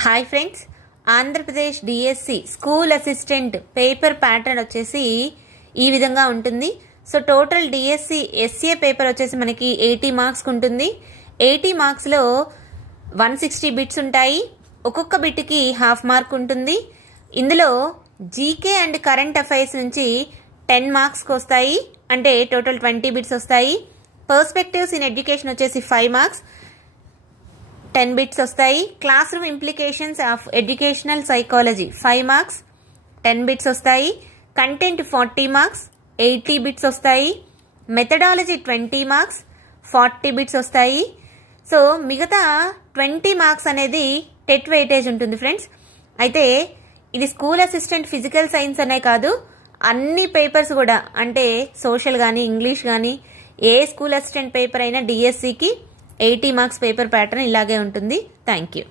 Hi friends, Andhra Pradesh DSC school assistant paper pattern వచ్చేసి ఈ విధంగా ఉంటుంది. So total DSC SA paper వచ్చేసి మనకి 80 మార్క్స్కి ఉంటుంది. 80 మార్క్స్లో 160 బిట్స్ ఉంటాయి. ఒక్కొక్క బిట్కి హాఫ్ మార్క్ ఉంటుంది. ఇందులో జీకే అండ్ కరెంట్ అఫైర్స్ నుంచి 10 మార్క్స్కి వస్తాయి, అంటే టోటల్ 20 బిట్స్ వస్తాయి. పర్స్పెక్టివ్స్ ఇన్ ఎడ్యుకేషన్ వచ్చేసి 5 మార్క్స్, 10 బిట్స్ వస్తాయి. Class room implications of educational psychology 5 marks, 10 bits వస్తాయి. కంటెంట్ 40 మార్క్స్, 80 బిట్స్ వస్తాయి. మెథడాలజీ 20 మార్క్స్, 40 బిట్స్ వస్తాయి. సో మిగతా 20 మార్క్స్ అనేది టెట్ వెయిటేజ్ ఉంటుంది ఫ్రెండ్స్. అయితే ఇది స్కూల్ అసిస్టెంట్ ఫిజికల్ సైన్స్ అనే కాదు, అన్ని పేపర్స్ కూడా, అంటే సోషల్ కానీ ఇంగ్లీష్ కానీ ఏ స్కూల్ అసిస్టెంట్ పేపర్ అయినా డిఎస్సికి 80 మార్క్స్ పేపర్ ప్యాటర్న్ ఇలాగే ఉంటుంది. Thank you.